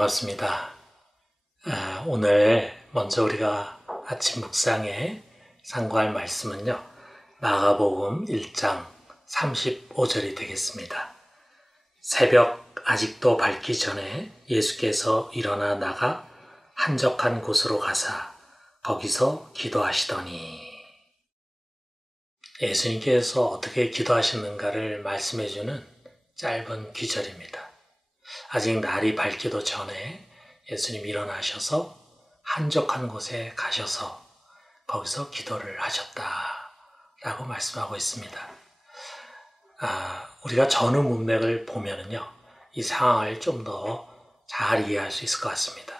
반갑습니다. 오늘 먼저 우리가 아침 묵상에 상고할 말씀은요, 마가복음 1장 35절이 되겠습니다. 새벽 아직도 밝기 전에 예수께서 일어나 나가 한적한 곳으로 가사 거기서 기도하시더니. 예수님께서 어떻게 기도하시는가를 말씀해주는 짧은 기절입니다. 아직 날이 밝기도 전에 예수님 일어나셔서 한적한 곳에 가셔서 거기서 기도를 하셨다라고 말씀하고 있습니다. 우리가 전후 문맥을 보면은요, 이 상황을 좀 더 잘 이해할 수 있을 것 같습니다.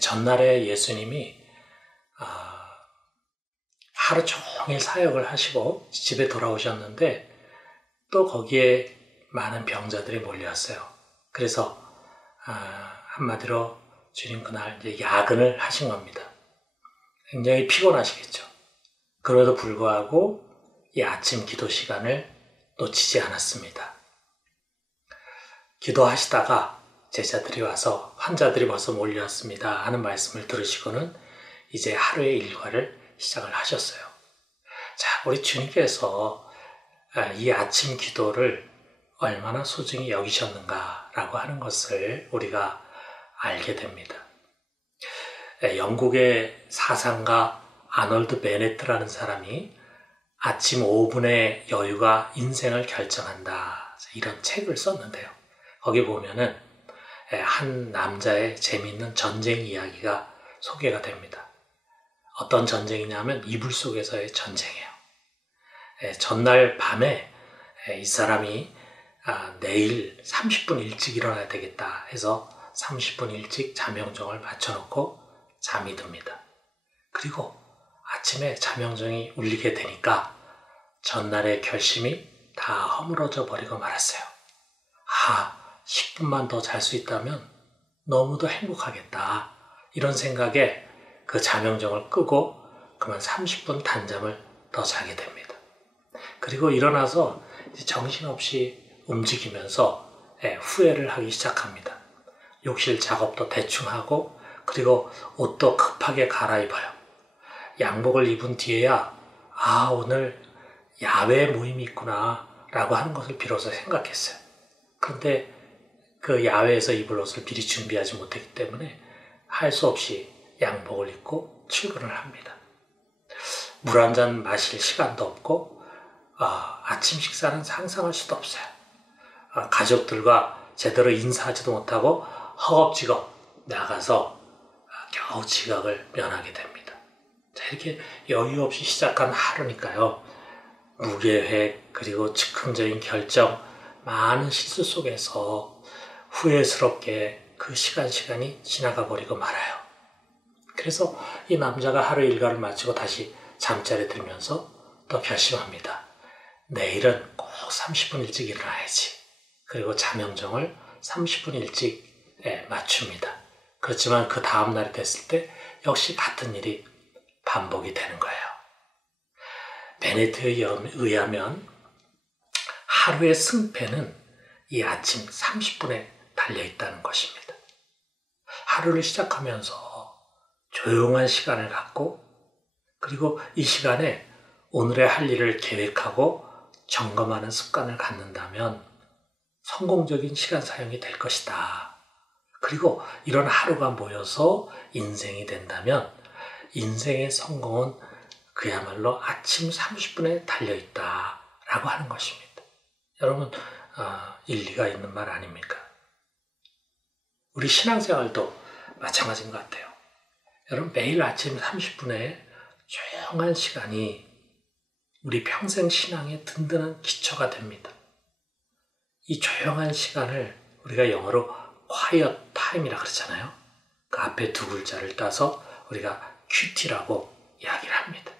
전날에 예수님이 하루 종일 사역을 하시고 집에 돌아오셨는데 또 거기에 많은 병자들이 몰려왔어요. 그래서 한마디로 주님 그날 이제 야근을 하신 겁니다. 굉장히 피곤하시겠죠. 그럼에도 불구하고 이 아침 기도 시간을 놓치지 않았습니다. 기도하시다가 제자들이 와서 환자들이 벌써 몰려왔습니다 하는 말씀을 들으시고는 이제 하루의 일과를 시작을 하셨어요. 자, 우리 주님께서 이 아침 기도를 얼마나 소중히 여기셨는가라고 하는 것을 우리가 알게 됩니다. 영국의 사상가 아놀드 베네트라는 사람이 아침 5분의 여유가 인생을 결정한다, 이런 책을 썼는데요. 거기 보면은 한 남자의 재미있는 전쟁 이야기가 소개가 됩니다. 어떤 전쟁이냐면 이불 속에서의 전쟁이에요. 전날 밤에 이 사람이 내일 30분 일찍 일어나야 되겠다 해서 30분 일찍 잠영정을 맞춰놓고 잠이 듭니다. 그리고 아침에 잠영정이 울리게 되니까 전날의 결심이 다 허물어져 버리고 말았어요. 10분만 더 잘 수 있다면 너무도 행복하겠다, 이런 생각에 그 잠영정을 끄고 그만 30분 단잠을 더 자게 됩니다. 그리고 일어나서 정신없이 움직이면서 후회를 하기 시작합니다. 욕실 작업도 대충 하고, 그리고 옷도 급하게 갈아입어요. 양복을 입은 뒤에야 오늘 야외 모임이 있구나 라고 하는 것을 비로소 생각했어요. 그런데 그 야외에서 입을 옷을 미리 준비하지 못했기 때문에 할 수 없이 양복을 입고 출근을 합니다. 물 한 잔 마실 시간도 없고 아침 식사는 상상할 수도 없어요. 가족들과 제대로 인사하지도 못하고 허겁지겁 나가서 겨우 지각을 면하게 됩니다. 자, 이렇게 여유 없이 시작한 하루니까요, 무계획 그리고 즉흥적인 결정, 많은 실수 속에서 후회스럽게 그 시간이 지나가 버리고 말아요. 그래서 이 남자가 하루 일과를 마치고 다시 잠자리에 들면서 또 결심합니다. 내일은 꼭 30분 일찍 일어나야지. 그리고 잠영정을 30분 일찍 맞춥니다. 그렇지만 그 다음 날이 됐을 때 역시 같은 일이 반복이 되는 거예요. 베네트에 의하면 하루의 승패는 이 아침 30분에 달려있다는 것입니다. 하루를 시작하면서 조용한 시간을 갖고, 그리고 이 시간에 오늘의 할 일을 계획하고 점검하는 습관을 갖는다면 성공적인 시간 사용이 될 것이다. 그리고 이런 하루가 모여서 인생이 된다면 인생의 성공은 그야말로 아침 30분에 달려있다라고 하는 것입니다. 여러분, 일리가 있는 말 아닙니까? 우리 신앙생활도 마찬가지인 것 같아요. 여러분, 매일 아침 30분에 조용한 시간이 우리 평생 신앙의 든든한 기초가 됩니다. 이 조용한 시간을 우리가 영어로 quiet time이라 그러잖아요. 그 앞에 두 글자를 따서 우리가 QT라고 이야기를 합니다.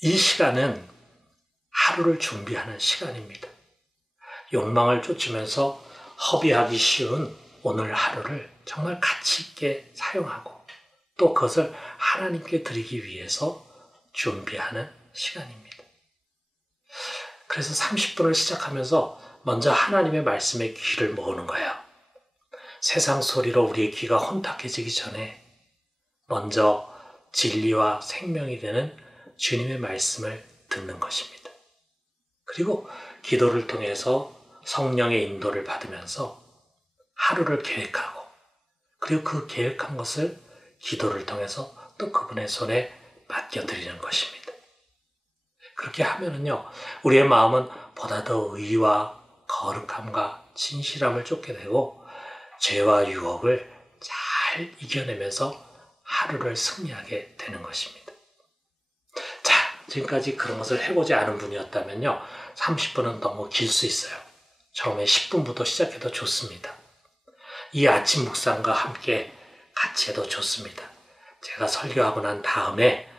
이 시간은 하루를 준비하는 시간입니다. 욕망을 쫓으면서 허비하기 쉬운 오늘 하루를 정말 가치 있게 사용하고 또 그것을 하나님께 드리기 위해서 준비하는 시간입니다. 그래서 30분을 시작하면서 먼저 하나님의 말씀에 귀를 모으는 거예요. 세상 소리로 우리의 귀가 혼탁해지기 전에 먼저 진리와 생명이 되는 주님의 말씀을 듣는 것입니다. 그리고 기도를 통해서 성령의 인도를 받으면서 하루를 계획하고, 그리고 그 계획한 것을 기도를 통해서 또 그분의 손에 맡겨드리는 것입니다. 그렇게 하면은요, 우리의 마음은 보다 더 의와 거룩함과 진실함을 쫓게 되고 죄와 유혹을 잘 이겨내면서 하루를 승리하게 되는 것입니다. 자, 지금까지 그런 것을 해보지 않은 분이었다면요, 30분은 너무 길 수 있어요. 처음에 10분부터 시작해도 좋습니다. 이 아침 묵상과 함께 같이 해도 좋습니다. 제가 설교하고 난 다음에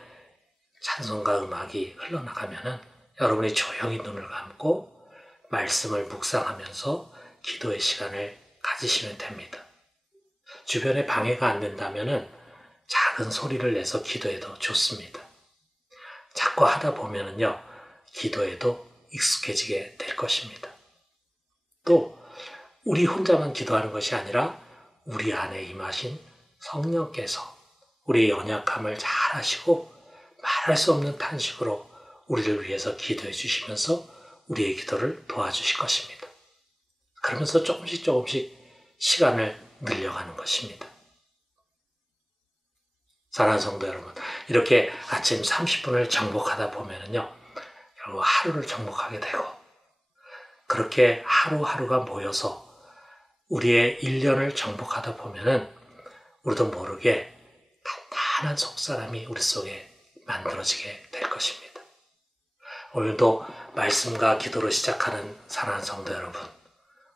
찬송과 음악이 흘러나가면은 여러분이 조용히 눈을 감고 말씀을 묵상하면서 기도의 시간을 가지시면 됩니다. 주변에 방해가 안 된다면은 작은 소리를 내서 기도해도 좋습니다. 자꾸 하다 보면은요, 기도에도 익숙해지게 될 것입니다. 또 우리 혼자만 기도하는 것이 아니라 우리 안에 임하신 성령께서 우리의 연약함을 잘 아시고 말할 수 없는 탄식으로 우리를 위해서 기도해 주시면서 우리의 기도를 도와주실 것입니다. 그러면서 조금씩 시간을 늘려가는 것입니다. 사랑하는 성도 여러분, 이렇게 아침 30분을 정복하다 보면은요, 결국 하루를 정복하게 되고, 그렇게 하루하루가 모여서 우리의 1년을 정복하다 보면은 우리도 모르게 단단한 속사람이 우리 속에 만들어지게 될 것입니다. 오늘도 말씀과 기도로 시작하는 사랑하는 성도 여러분,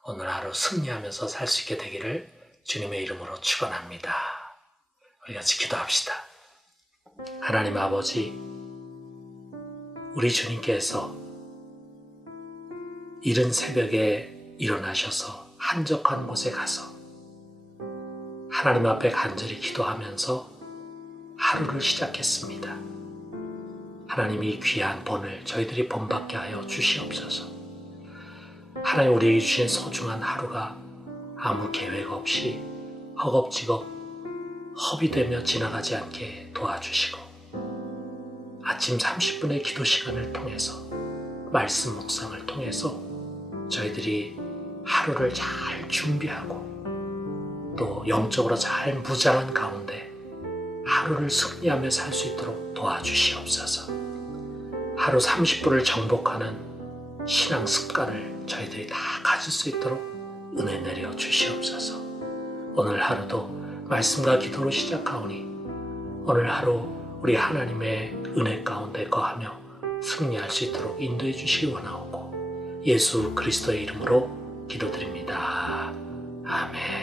오늘 하루 승리하면서 살 수 있게 되기를 주님의 이름으로 축원합니다. 우리 같이 기도합시다. 하나님 아버지, 우리 주님께서 이른 새벽에 일어나셔서 한적한 곳에 가서 하나님 앞에 간절히 기도하면서 하루를 시작했습니다. 하나님이 귀한 본을 저희들이 본받게 하여 주시옵소서. 하나님, 우리에게 주신 소중한 하루가 아무 계획 없이 허겁지겁 허비되며 지나가지 않게 도와주시고, 아침 30분의 기도 시간을 통해서 말씀 묵상을 통해서 저희들이 하루를 잘 준비하고 또 영적으로 잘 무장한 가운데 하루를 승리하며 살 수 있도록 도와주시옵소서. 하루 30분을 정복하는 신앙 습관을 저희들이 다 가질 수 있도록 은혜 내려 주시옵소서. 오늘 하루도 말씀과 기도로 시작하오니 오늘 하루 우리 하나님의 은혜 가운데 거하며 승리할 수 있도록 인도해 주시기 원하옵고 예수 그리스도의 이름으로 기도드립니다. 아멘.